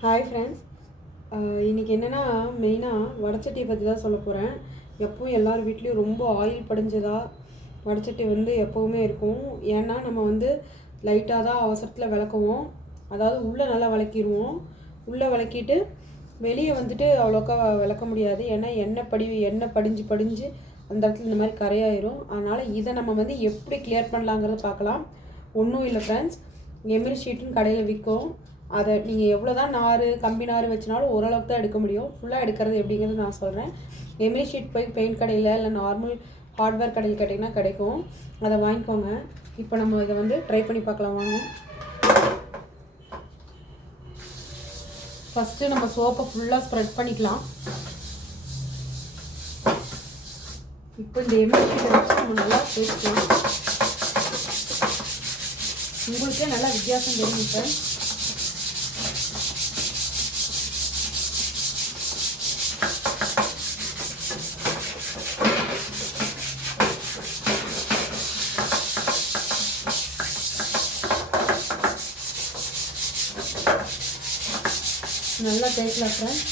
Hi friends. இன்றைக்கி என்னென்னா மெயினாக வடச்சட்டியை பற்றி தான் சொல்ல போகிறேன். எப்பவும் எல்லார் வீட்லேயும் ரொம்ப ஆயில் படிஞ்சதாக வடச்சட்டி எப்போவுமே இருக்கும். ஏன்னா நம்ம லைட்டாக தான் அவசரத்தில் விளக்குவோம். அதாவது உள்ளே நல்லா விளக்கிடுவோம். உள்ளே விளக்கிட்டு வெளியே அவ்வளோக்கா விளக்க முடியாது. ஏன்னா எண்ணெய் படிஞ்சு அந்த இடத்துல இந்த மாதிரி கரையாயிரும். அதனால் இதை நம்ம எப்படி கிளியர் பண்ணலாங்கிறத பார்க்கலாம். ஒன்றும் இல்லை ஃப்ரெண்ட்ஸ், எமிரி ஷீட்டுன்னு கடையில் விற்கும். அதை நீங்கள் எவ்வளோ தான் கம்பி நார் வச்சினாலும் ஓரளவுக்கு தான் எடுக்க முடியும். ஃபுல்லாக எடுக்கிறது எப்படிங்கிறது நான் சொல்கிறேன். எமிரி ஷீட் போய் பெயிண்ட் கடையில் இல்லை நார்மல் ஹார்ட்வேர் கடையில் கேட்டிங்கன்னா கிடைக்கும். அதை வாங்கிக்கோங்க. இப்போ நம்ம இதை ட்ரை பண்ணி பார்க்கலாம் வாங்க. ஃபஸ்ட்டு நம்ம சோப்பை ஃபுல்லாக ஸ்ப்ரெட் பண்ணிக்கலாம். இப்போ இந்த எமிரி ஷீட்டை வச்சு நம்ம நல்லா தேய்ச்சிக்கலாம். உங்களுக்கே நல்லா வித்தியாசம் தெரியும் சார். நல்லா தேய்க்கலாம் ஃப்ரெண்ட்.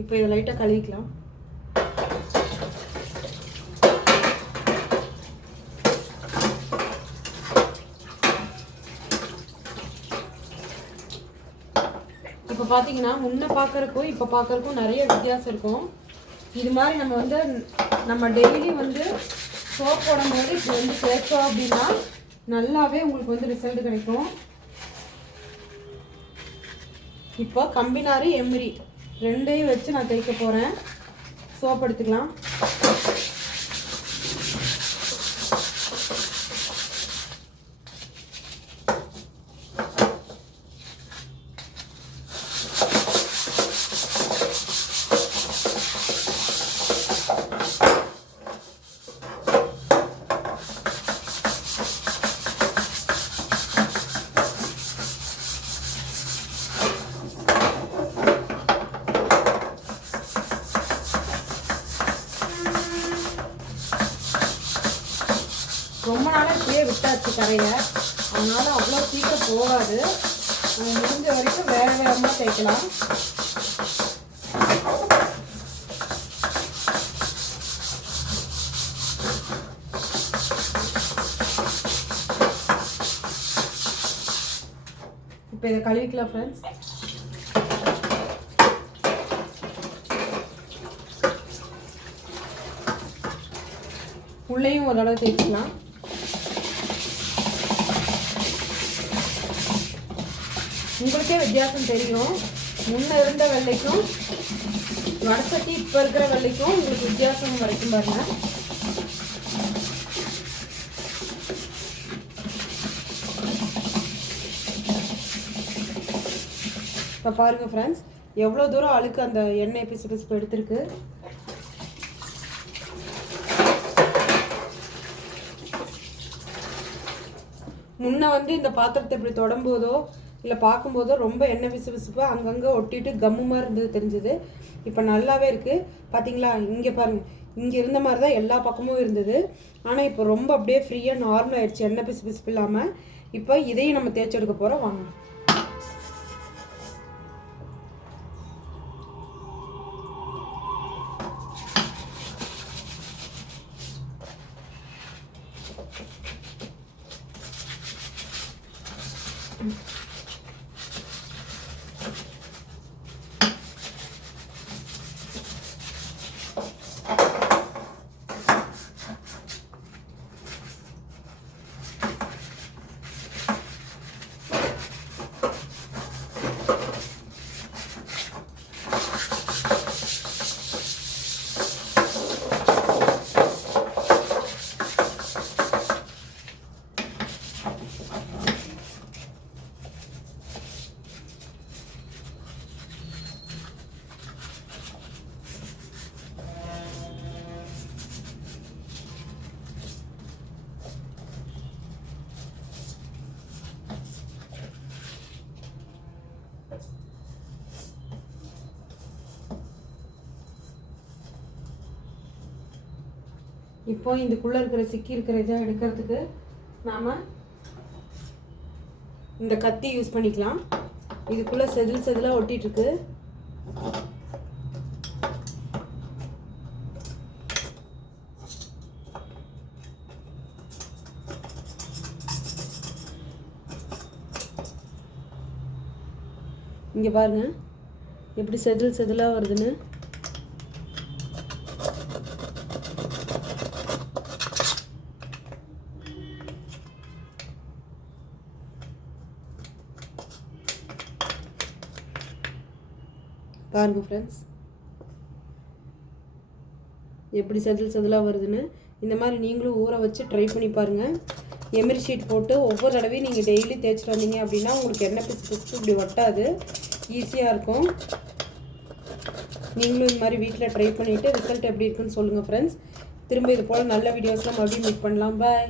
இப்போ இதை லைட்டாக கழுவிக்கலாம். இப்போ பார்த்தீங்கன்னா முன்ன பார்க்குறக்கும் இப்போ பார்க்குறக்கும் நிறைய வித்தியாசம் இருக்கும். இது மாதிரி நம்ம டெய்லி சோப் போடும்போது இப்படி தேய்ச்சோம் அப்படின்னா நல்லாவே உங்களுக்கு ரிசல்ட் கிடைக்கும். இப்போ கம்பினாரு எமிரி ரெண்டையும் வச்சு நான் தேய்க்க போகிறேன். சோப் எடுத்துக்கலாம். ரொம்ப நாளாக இப்படியே விட்டாச்சு கரையை. அதனால் அவ்வளோ சீக்கிரம் போகாது. முடிஞ்ச வரைக்கும் வேகமாக தேய்க்கலாம். இப்போ இதை கழுவிக்கலாம் ஃப்ரெண்ட்ஸ். உள்ளேயும் ஒரு தடவை தேய்க்கலாம். உங்களுக்கே வித்தியாசம் தெரியும். முன்ன இருந்த வெள்ளைக்கும் வடசட்டி இப்போ இருக்கிற வெள்ளைக்கும் உங்களுக்கு வித்தியாசம் வரைக்கும் பாருங்க. இப்போ பாருங்க ஃப்ரெண்ட்ஸ், எவ்வளோ தூரம் அழுக்கு அந்த எண்ணெய் பிசு எடுத்திருக்கு. முன்ன இந்த பாத்திரத்தை இப்படி தொடம்போதோ இல்லை பார்க்கும்போதோ ரொம்ப எண்ணெய் பிசுப்பு அங்கங்கே ஒட்டிட்டு கம்மு மாதிரி இருந்தது தெரிஞ்சது. இப்போ நல்லாவே இருக்குது. பார்த்தீங்களா, இங்கே பாருங்கள், இங்கே இருந்த மாதிரி தான் எல்லா பக்கமும் இருந்தது. ஆனால் இப்போ ரொம்ப அப்படியே ஃப்ரீயாக நார்மல் ஆயிடுச்சு, எண்ணெய் பிசுப்பு இல்லாமல். இப்போ இதையும் நம்ம தேய்ச்சி எடுக்க போகிறோம் வாங்க. இப்போ இதுக்குள்ளே இருக்கிற சிக்கி இருக்கிற இதை எடுக்கிறதுக்கு நாம் இந்த கத்தி யூஸ் பண்ணிக்கலாம். இதுக்குள்ளே செதில் செதிலாக ஒட்டிகிட்ருக்கு. இங்கே பாருங்கள் எப்படி செதில் செதிலாக வருதுன்னு. பாருங்கள் ஃப்ரெண்ட்ஸ் எப்படி செதில் செதிலாக வருதுன்னு. இந்த மாதிரி நீங்களும் ஊற வச்சு ட்ரை பண்ணி பாருங்கள். எமிரி ஷீட் போட்டு ஒவ்வொரு தடவையும் நீங்கள் டெய்லி தேய்ச்சிட்டு வந்தீங்க அப்படின்னா உங்களுக்கு எண்ணெய் பிசு பிசுக்கு இப்படி ஒட்டாது, ஈஸியாக இருக்கும். நீங்களும் இந்த மாதிரி வீட்டில் ட்ரை பண்ணிவிட்டு ரிசல்ட் எப்படி இருக்குன்னு சொல்லுங்கள் ஃப்ரெண்ட்ஸ். திரும்ப இது போல் நல்ல வீடியோஸ்லாம் மறுபடியும் மீட் பண்ணலாம். பாய்.